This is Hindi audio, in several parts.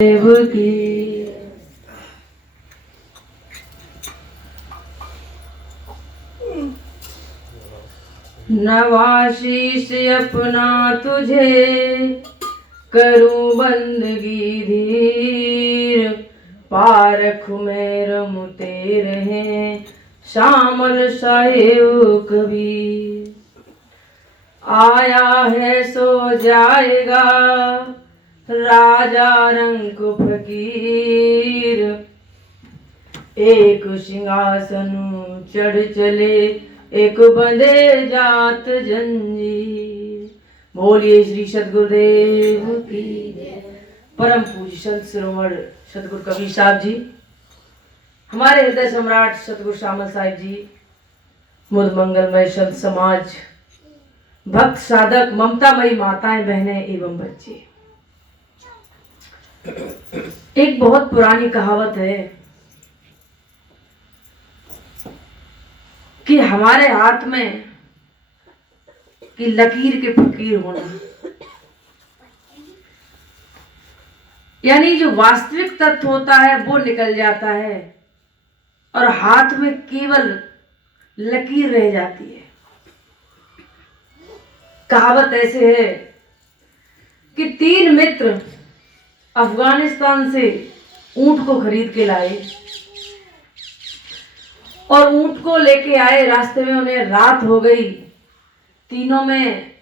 देव की नवाशीष अपना तुझे करूं बंदगी धीर, पारख में रमते रहे श्यामल साहेब कबीर। आया है सो जाएगा राजा रंग फकीर, एक सिंहासन चढ़ चले एक बंधे जात जंजीर। बोलिए श्री सतगुरुदेव की जय। परम पूज्य संत शिरोमणि सतगुरु कबीर साहब जी, हमारे हृदय सम्राट सतगुरु श्यामल साहिब जी, मुद मंगलमय संत समाज, भक्त साधक, ममतामयी माताएं, बहनें एवं बच्चे, एक बहुत पुरानी कहावत है कि हमारे हाथ में कि लकीर के फकीर होना, यानी जो वास्तविक तत्व होता है वो निकल जाता है और हाथ में केवल लकीर रह जाती है। कहावत ऐसे है कि तीन मित्र अफगानिस्तान से ऊंट को खरीद के लाए और ऊंट को लेके आए। रास्ते में उन्हें रात हो गई। तीनों में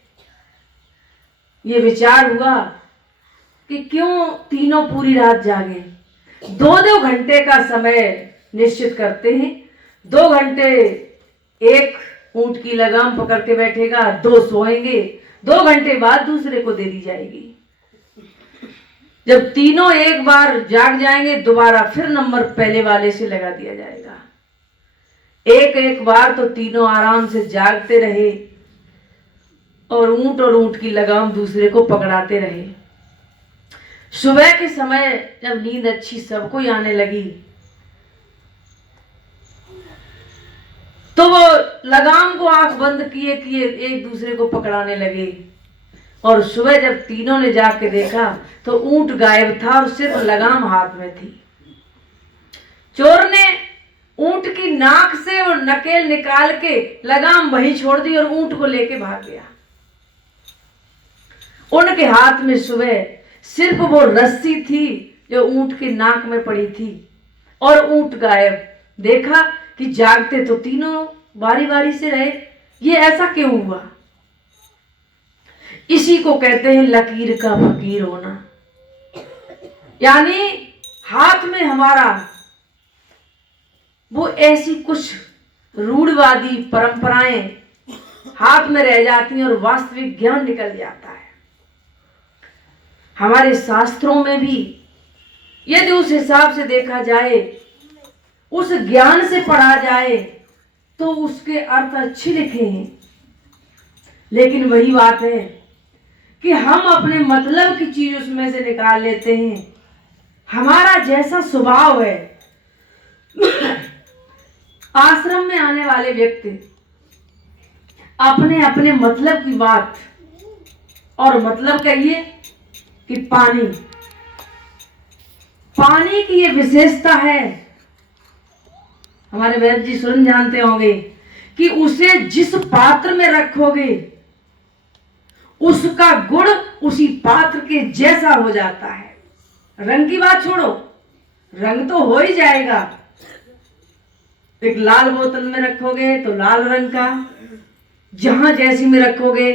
ये विचार हुआ कि क्यों तीनों पूरी रात जागे। 2-2 घंटे का समय निश्चित करते हैं। 2 घंटे एक ऊंट की लगाम पकड़ के बैठेगा, 2 सोएंगे, 2 घंटे बाद दूसरे को दे दी जाएगी। जब तीनों एक बार जाग जाएंगे, दोबारा फिर नंबर पहले वाले से लगा दिया जाएगा। एक बार तो तीनों आराम से जागते रहे और ऊंट की लगाम दूसरे को पकड़ाते रहे। सुबह के समय जब नींद अच्छी सबको आने लगी तो वो लगाम को आंख बंद किए किए एक दूसरे को पकड़ाने लगे। और सुबह जब तीनों ने जाके देखा तो ऊंट गायब था और सिर्फ लगाम हाथ में थी। चोर ने ऊंट की नाक से और नकेल निकाल के लगाम वहीं छोड़ दी और ऊंट को लेके भाग गया। उनके हाथ में सुबह सिर्फ वो रस्सी थी जो ऊंट की नाक में पड़ी थी और ऊंट गायब। देखा कि जागते तो तीनों बारी बारी से रहे, ये ऐसा क्यों हुआ? इसी को कहते हैं लकीर का फकीर होना। यानी हाथ में हमारा वो ऐसी कुछ रूढ़वादी परंपराएं हाथ में रह जाती हैं और वास्तविक ज्ञान निकल जाता है। हमारे शास्त्रों में भी यदि उस हिसाब से देखा जाए, उस ज्ञान से पढ़ा जाए तो उसके अर्थ अच्छे लिखे हैं। लेकिन वही बात है कि हम अपने मतलब की चीज उसमें से निकाल लेते हैं। हमारा जैसा स्वभाव है, आश्रम में आने वाले व्यक्ति अपने अपने मतलब की बात, और मतलब कहिए कि पानी की ये विशेषता है। हमारे वैद्य जी सुन जानते होंगे कि उसे जिस पात्र में रखोगे उसका गुण उसी पात्र के जैसा हो जाता है। रंग की बात छोड़ो, रंग तो हो ही जाएगा। एक लाल बोतल में रखोगे तो लाल रंग का, जहां जैसी में रखोगे।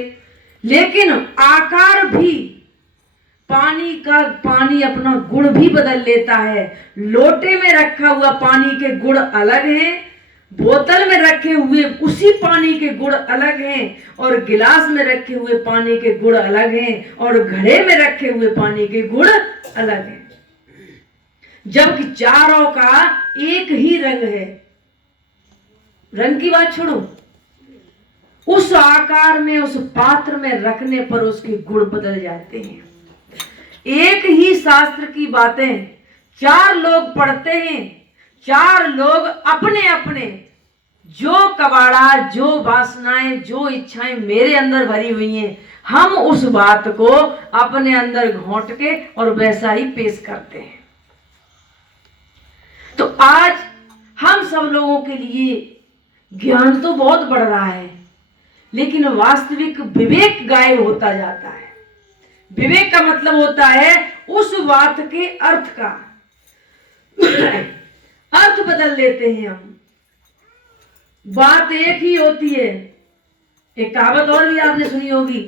लेकिन आकार भी पानी अपना गुण भी बदल लेता है। लोटे में रखा हुआ पानी के गुण अलग हैं, बोतल में रखे हुए उसी पानी के गुण अलग हैं, और गिलास में रखे हुए पानी के गुण अलग हैं, और घड़े में रखे हुए पानी के गुण अलग हैं। जबकि चारों का एक ही रंग है। रंग की बात छोड़ो, उस आकार में, उस पात्र में रखने पर उसके गुण बदल जाते हैं। एक ही शास्त्र की बातें 4 लोग पढ़ते हैं। 4 लोग अपने अपने जो कबाड़ा, जो वासनाएं, जो इच्छाएं मेरे अंदर भरी हुई हैं, हम उस बात को अपने अंदर घोंट के और वैसा ही पेश करते हैं। तो आज हम सब लोगों के लिए ज्ञान तो बहुत बढ़ रहा है, लेकिन वास्तविक विवेक गायब होता जाता है। विवेक का मतलब होता है उस बात के अर्थ का अर्थ बदल लेते हैं हम। बात एक ही होती है। एक कहावत और भी आपने सुनी होगी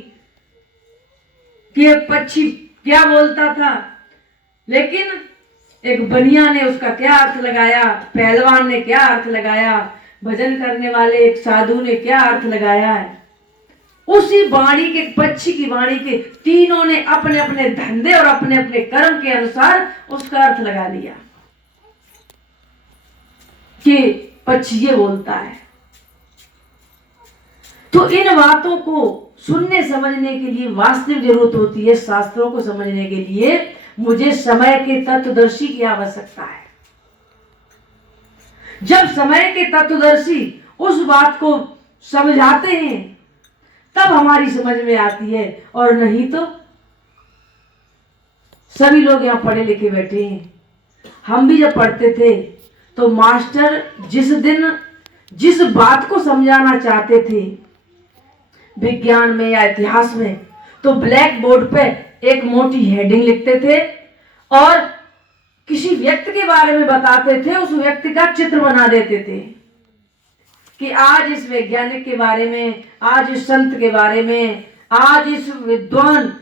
कि एक पक्षी क्या बोलता था, लेकिन एक बनिया ने उसका क्या अर्थ लगाया, पहलवान ने क्या अर्थ लगाया, भजन करने वाले एक साधु ने क्या अर्थ लगाया है। उसी वाणी के, पक्षी की वाणी के तीनों ने अपने अपने धंधे और अपने अपने कर्म के अनुसार उसका अर्थ लगा लिया कि पक्षी ये बोलता है। तो इन बातों को सुनने समझने के लिए वास्तविक जरूरत होती है। शास्त्रों को समझने के लिए मुझे समय के तत्वदर्शी की आवश्यकता है। जब समय के तत्वदर्शी उस बात को समझाते हैं तब हमारी समझ में आती है, और नहीं तो सभी लोग यहाँ पढ़े लिखे बैठे हैं। हम भी जब पढ़ते थे तो मास्टर जिस दिन जिस बात को समझाना चाहते थे विज्ञान में या इतिहास में, तो ब्लैक बोर्ड पे एक मोटी हेडिंग लिखते थे और किसी व्यक्ति के बारे में बताते थे, उस व्यक्ति का चित्र बना देते थे कि आज इस वैज्ञानिक के बारे में, आज इस संत के बारे में, आज इस विद्वान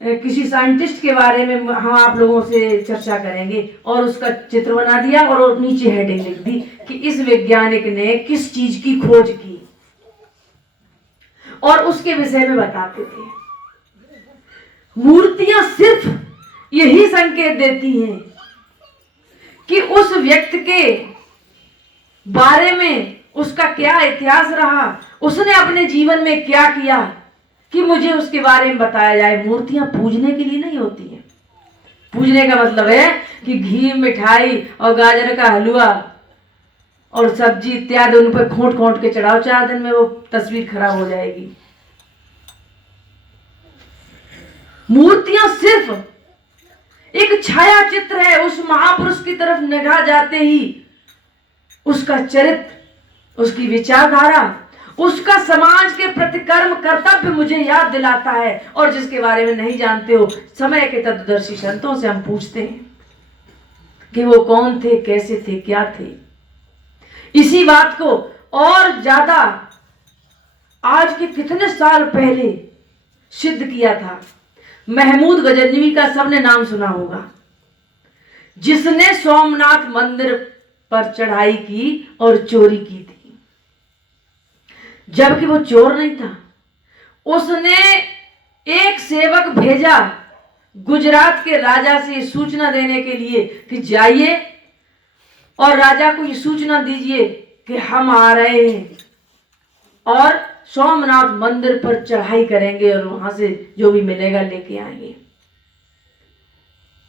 किसी साइंटिस्ट के बारे में हम आप लोगों से चर्चा करेंगे। और उसका चित्र बना दिया और नीचे हेडिंग लिख दी कि इस वैज्ञानिक ने किस चीज की खोज की, और उसके विषय में बताते थे। मूर्तियां सिर्फ यही संकेत देती हैं कि उस व्यक्ति के बारे में उसका क्या इतिहास रहा, उसने अपने जीवन में क्या किया, कि मुझे उसके बारे में बताया जाए। मूर्तियां पूजने के लिए नहीं होती हैं। पूजने का मतलब है कि घी, मिठाई और गाजर का हलवा और सब्जी इत्यादि उन पर खोंट खोंट के चढ़ाओ, 4 दिन में वो तस्वीर खराब हो जाएगी। मूर्तियां सिर्फ एक छाया चित्र है। उस महापुरुष की तरफ निगाह जाते ही उसका चरित्र, उसकी विचारधारा, उसका समाज के प्रति कर्म कर्तव्य मुझे याद दिलाता है। और जिसके बारे में नहीं जानते हो, समय के तत्वदर्शी संतों से हम पूछते हैं कि वो कौन थे, कैसे थे, क्या थे। इसी बात को और ज्यादा आज के कितने साल पहले सिद्ध किया था महमूद गजनवी का। सबने नाम सुना होगा, जिसने सोमनाथ मंदिर पर चढ़ाई की और चोरी की थी। जबकि वो चोर नहीं था। उसने एक सेवक भेजा गुजरात के राजा से सूचना देने के लिए कि जाइए और राजा को ये सूचना दीजिए कि हम आ रहे हैं और सोमनाथ मंदिर पर चढ़ाई करेंगे और वहां से जो भी मिलेगा लेके आएंगे।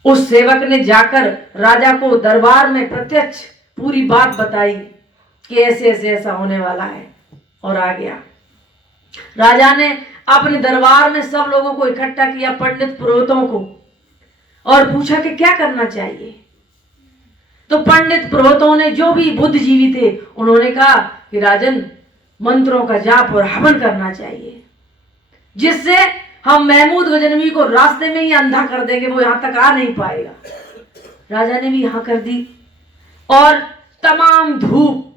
उस सेवक ने जाकर राजा को दरबार में प्रत्यक्ष पूरी बात बताई कि ऐसे ऐसे ऐसा होने वाला है, और आ गया। राजा ने अपने दरबार में सब लोगों को इकट्ठा किया, पंडित पुरोहितों को, और पूछा कि क्या करना चाहिए। तो पंडित पुरोहितों ने, जो भी बुद्धिजीवी थे, उन्होंने कहा कि राजन, मंत्रों का जाप और हवन करना चाहिए, जिससे हम महमूद गजनवी को रास्ते में ही अंधा कर देंगे, वो यहां तक आ नहीं पाएगा। राजा ने भी यहां कर दी और तमाम धूप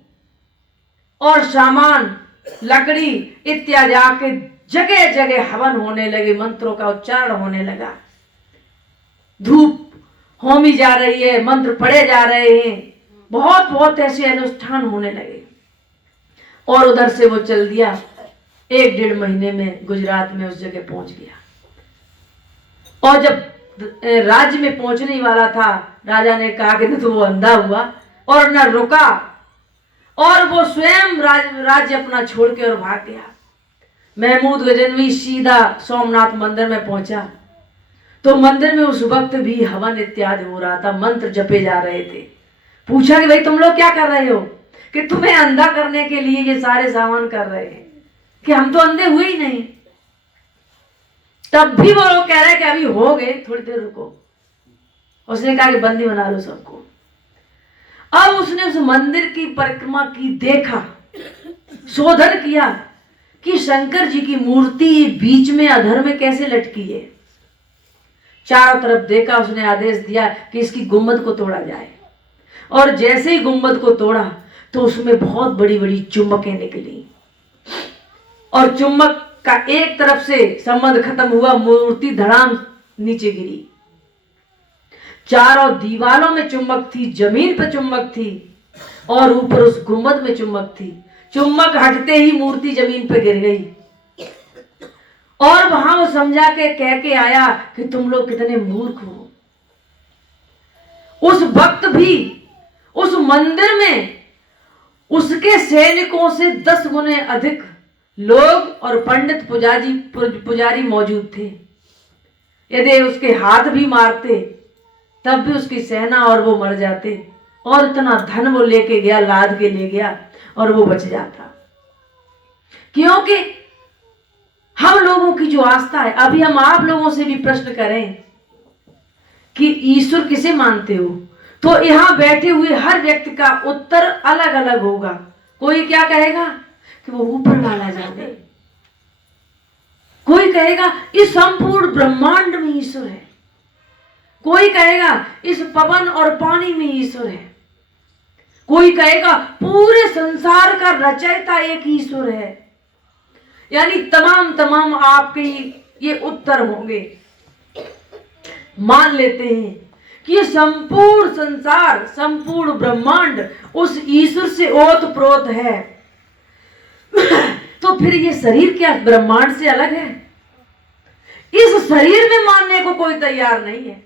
और सामान, लकड़ी इत्यादि आके जगह जगह हवन होने लगे, मंत्रों का उच्चारण होने लगा। धूप होमी जा रही है, मंत्र पढ़े जा रहे हैं, बहुत बहुत ऐसे अनुष्ठान होने लगे। और उधर से वो चल दिया, 1-1.5 महीने में गुजरात में उस जगह पहुंच गया। और जब राज्य में पहुंचने ही वाला था, राजा ने कहा कि न तो वो अंधा हुआ और न रुका, और वो स्वयं राज्य अपना छोड़ के और भाग गया। महमूद गजनवी सीधा सोमनाथ मंदिर में पहुंचा तो मंदिर में उस वक्त भी हवन इत्यादि हो रहा था, मंत्र जपे जा रहे थे। पूछा कि भाई तुम लोग क्या कर रहे हो, कि तुम्हें अंधा करने के लिए ये सारे सामान कर रहे हैं, कि हम तो अंधे हुए ही नहीं। तब भी वो लोग कह रहे हैं कि अभी हो गए, थोड़ी देर रुको। उसने कहा कि बंदी बना लो सबको। अब उसने उस मंदिर की परिक्रमा की, देखा, शोधन किया कि शंकर जी की मूर्ति बीच में अधर में कैसे लटकी है। चारों तरफ देखा, उसने आदेश दिया कि इसकी गुंबद को तोड़ा जाए। और जैसे ही गुंबद को तोड़ा तो उसमें बहुत बड़ी बड़ी चुम्बकें निकली और चुम्बक का एक तरफ से संबंध खत्म हुआ, मूर्ति धड़ाम नीचे गिरी। चारों दीवारों में चुम्बक थी, जमीन पर चुम्बक थी और ऊपर उस गुंबद में चुम्बक थी। चुम्बक हटते ही मूर्ति जमीन पर गिर गई और वहां वो समझा के कह के आया कि तुम लोग कितने मूर्ख हो। उस वक्त भी उस मंदिर में उसके सैनिकों से 10 गुने अधिक लोग और पंडित पुजारी मौजूद थे। यदि उसके हाथ भी मारते तब भी उसकी सेना और वो मर जाते। और इतना धन वो लेके गया, लाद के ले गया और वो बच जाता। क्योंकि हम लोगों की जो आस्था है, अभी हम आप लोगों से भी प्रश्न करें कि ईश्वर किसे मानते हो, तो यहां बैठे हुए हर व्यक्ति का उत्तर अलग अलग होगा। कोई क्या कहेगा कि वो ऊपर वाला जाने, कोई कहेगा इस संपूर्ण ब्रह्मांड में ईश्वर है, कोई कहेगा इस पवन और पानी में ईश्वर है, कोई कहेगा पूरे संसार का रचयिता एक ईश्वर है। यानी तमाम आपके ये उत्तर होंगे। मान लेते हैं कि ये संपूर्ण संसार, संपूर्ण ब्रह्मांड उस ईश्वर से ओतप्रोत है। तो फिर ये शरीर क्या ब्रह्मांड से अलग है? इस शरीर में मानने को कोई तैयार नहीं है।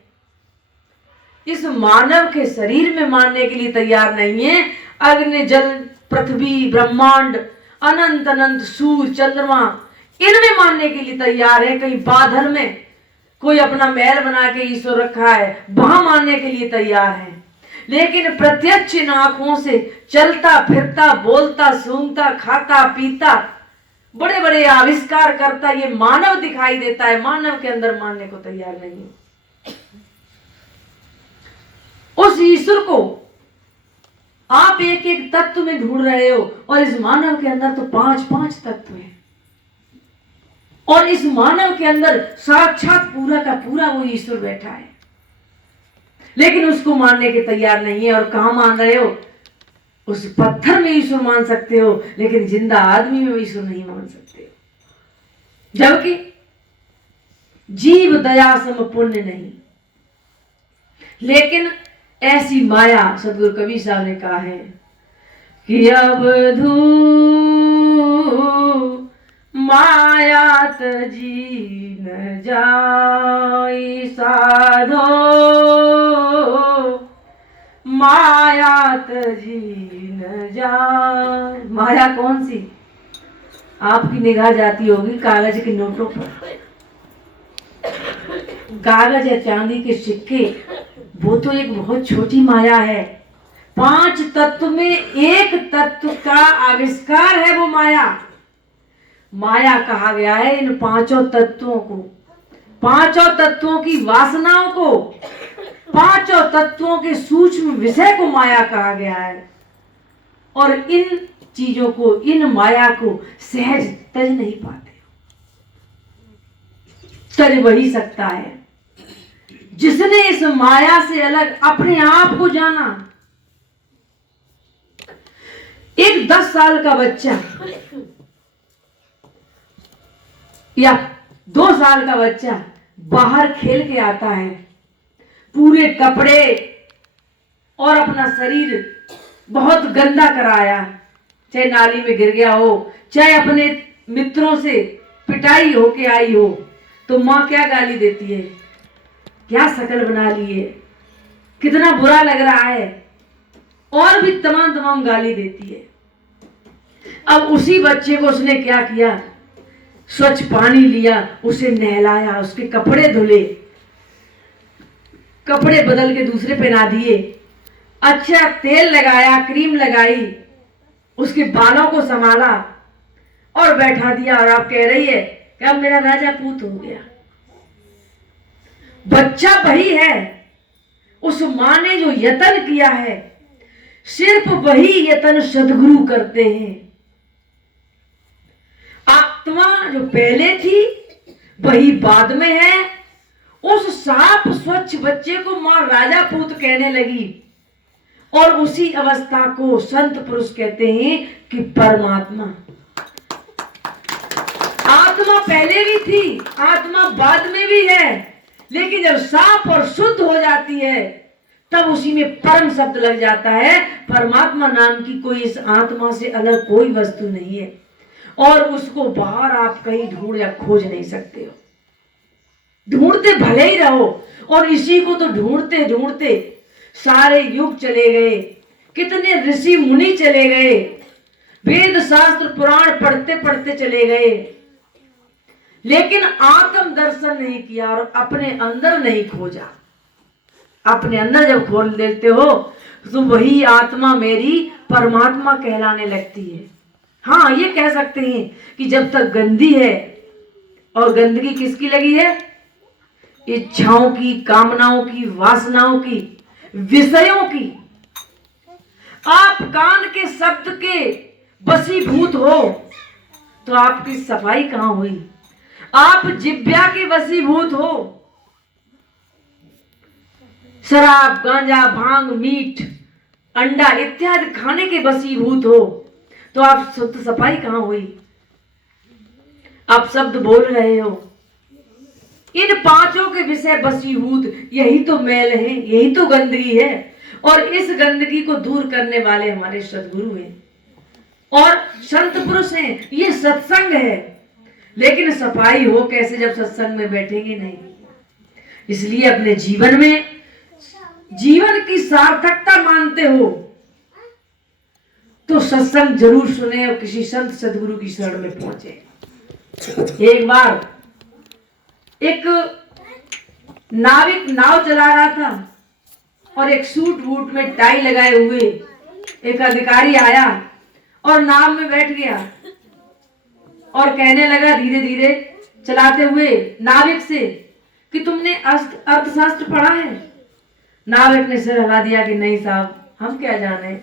इस मानव के शरीर में मानने के लिए तैयार नहीं है। अग्नि, जल, पृथ्वी, ब्रह्मांड, अनंत अनंत सूर्य, चंद्रमा, इनमें मानने के लिए तैयार है। कहीं बादल में कोई अपना महल बना के ईश्वर रखा है, वहां मानने के लिए तैयार है। लेकिन प्रत्यक्ष इन आंखों से चलता फिरता, बोलता, सूंघता, खाता, पीता, बड़े बड़े आविष्कार करता ये मानव दिखाई देता है, मानव के अंदर मानने को तैयार नहीं है। उस ईश्वर को आप एक एक तत्व में ढूंढ रहे हो और इस मानव के अंदर तो 5 तत्व हैं। और इस मानव के अंदर साक्षात पूरा का पूरा वो ईश्वर बैठा है, लेकिन उसको मानने के तैयार नहीं है। और कहां मान रहे हो? उस पत्थर में ईश्वर मान सकते हो, लेकिन जिंदा आदमी में ईश्वर नहीं मान सकते। जबकि जीव दया सम पुण्य नहीं, लेकिन ऐसी माया, सदगुरु कबीर साहब ने कहा है कि अवधू मायात जी न जाई साधो, मायात जी न जाए। माया कौन सी? आपकी निगाह जाती होगी कागज के नोटों पर, कागज या चांदी के सिक्के, वो तो एक बहुत छोटी माया है। 5 तत्व में एक तत्व का आविष्कार है वो माया। माया कहा गया है इन 5 तत्वों को, 5 तत्वों की वासनाओं को, 5 तत्वों के सूक्ष्म विषय को माया कहा गया है। और इन चीजों को, इन माया को सहज तज नहीं पाते। तर वही सकता है जिसने इस माया से अलग अपने आप को जाना। एक 10 साल का बच्चा या 2 साल का बच्चा बाहर खेल के आता है, पूरे कपड़े और अपना शरीर बहुत गंदा कराया, चाहे नाली में गिर गया हो, चाहे अपने मित्रों से पिटाई होके आई हो, तो माँ क्या गाली देती है, क्या शकल बना ली है, कितना बुरा लग रहा है, और भी तमाम गाली देती है। अब उसी बच्चे को उसने क्या किया, स्वच्छ पानी लिया, उसे नहलाया, उसके कपड़े धुले, कपड़े बदल के दूसरे पहना दिए, अच्छा तेल लगाया, क्रीम लगाई, उसके बालों को संभाला और बैठा दिया। और आप कह रही है कि अब मेरा राजा पूत हो गया। बच्चा वही है, उस मां ने जो यत्न किया है, सिर्फ वही यत्न सदगुरु करते हैं। आत्मा जो पहले थी वही बाद में है। उस साफ स्वच्छ बच्चे को मां राजा पूत कहने लगी और उसी अवस्था को संत पुरुष कहते हैं कि परमात्मा। आत्मा पहले भी थी, आत्मा बाद में भी है, लेकिन जब साफ और शुद्ध हो जाती है तब उसी में परम शब्द लग जाता है। परमात्मा नाम की कोई इस आत्मा से अलग कोई वस्तु नहीं है और उसको बाहर आप कहीं ढूंढ या खोज नहीं सकते हो। ढूंढते भले ही रहो, और इसी को तो ढूंढते ढूंढते सारे युग चले गए, कितने ऋषि मुनि चले गए, वेद शास्त्र पुराण पढ़ते पढ़ते चले गए, लेकिन आत्म दर्शन नहीं किया और अपने अंदर नहीं खोजा। अपने अंदर जब खोल देते हो तो वही आत्मा मेरी परमात्मा कहलाने लगती है। हाँ, ये कह सकते हैं कि जब तक गंदी है, और गंदगी किसकी लगी है? इच्छाओं की, कामनाओं की, वासनाओं की, विषयों की। आप कान के शब्द के वशीभूत हो तो आपकी सफाई कहां हुई? आप जिह्वा के वशीभूत हो, शराब, गांजा, भांग, मीठ, अंडा इत्यादि खाने के वशीभूत हो तो आप शुद्ध सफाई कहां हुई? आप शब्द बोल रहे हो, इन पांचों के विषय वशीभूत, यही तो मैल है, यही तो गंदगी है। और इस गंदगी को दूर करने वाले हमारे सद्गुरु हैं और संत पुरुष हैं। ये सत्संग है, लेकिन सफाई हो कैसे जब सत्संग में बैठेंगे नहीं। इसलिए अपने जीवन में जीवन की सार्थकता मानते हो तो सत्संग जरूर सुने और किसी संत सद्गुरु की शरण में पहुंचे। एक बार एक नाविक नाव चला रहा था और एक सूट बूट में टाई लगाए हुए एक अधिकारी आया और नाव में बैठ गया और कहने लगा धीरे धीरे चलाते हुए नाविक से कि तुमने अर्थशास्त्र पढ़ा है? नाविक ने सिर हिला दिया कि नहीं साहब, हम क्या जाने।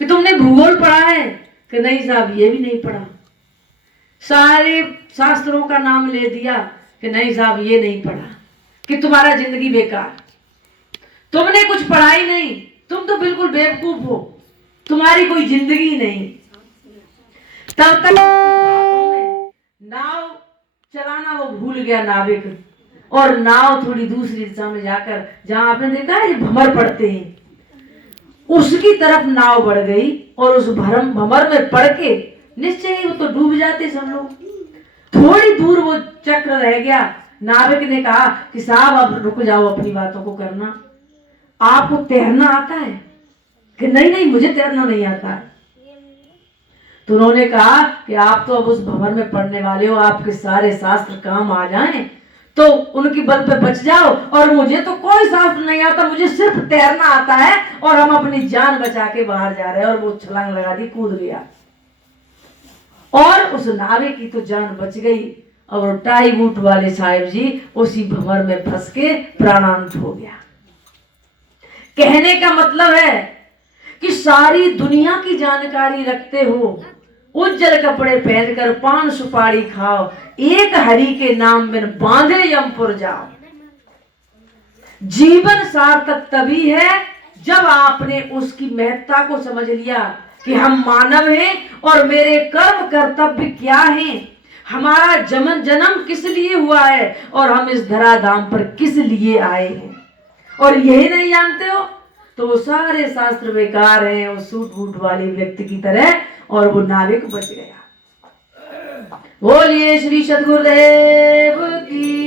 कि तुमने भूगोल पढ़ा है? कि नहीं साहब, ये भी नहीं पढ़ा। सारे शास्त्रों का नाम ले दिया कि नहीं साहब, ये नहीं पढ़ा। कि तुम्हारा जिंदगी बेकार, तुमने कुछ पढ़ा ही नहीं, तुम तो बिल्कुल बेवकूफ हो, तुम्हारी कोई जिंदगी नहीं। तब तक नाव चलाना वो भूल गया नाविक, और नाव थोड़ी दूसरी दिशा में जाकर, जहां आपने देखा है भंवर पड़ते हैं, उसकी तरफ नाव बढ़ गई और उस भंवर में पड़ के निश्चय ही वो तो डूब जाते सब लोग। थोड़ी दूर वो चक्र रह गया। नाविक ने कहा कि साहब अब रुक जाओ, अपनी बातों को करना, आपको तैरना आता है? कि नहीं नहीं, मुझे तैरना नहीं आता है। तो उन्होंने कहा कि आप तो अब उस भंवर में पड़ने वाले हो, आपके सारे शास्त्र काम आ जाएं तो उनकी बल पे बच जाओ, और मुझे तो कोई शास्त्र नहीं आता, मुझे सिर्फ तैरना आता है, और हम अपनी जान बचा के बाहर जा रहे हैं। और वो छलांग लगा दी, कूद गया, और उस नाविक की तो जान बच गई, और टाई बूट वाले साहिब जी उसी भंवर में फंस के प्राणांत हो गया। कहने का मतलब है कि सारी दुनिया की जानकारी रखते हो, उज्जवल कपड़े पहनकर पान सुपारी खाओ, एक हरि के नाम बिन बांधे यमपुर जाओ। जीवन सार्थक तभी है जब आपने उसकी महत्ता को समझ लिया कि हम मानव हैं और मेरे कर्म कर्तव्य क्या हैं, हमारा जन्म किस लिए हुआ है और हम इस धराधाम पर किस लिए आए हैं। और यही नहीं जानते हो तो वो सारे शास्त्र बेकार हैं, वो सूट बूट वाले व्यक्ति की तरह, और वो नाविक बच गया। बोलिए श्री सद्गुरुदेव की।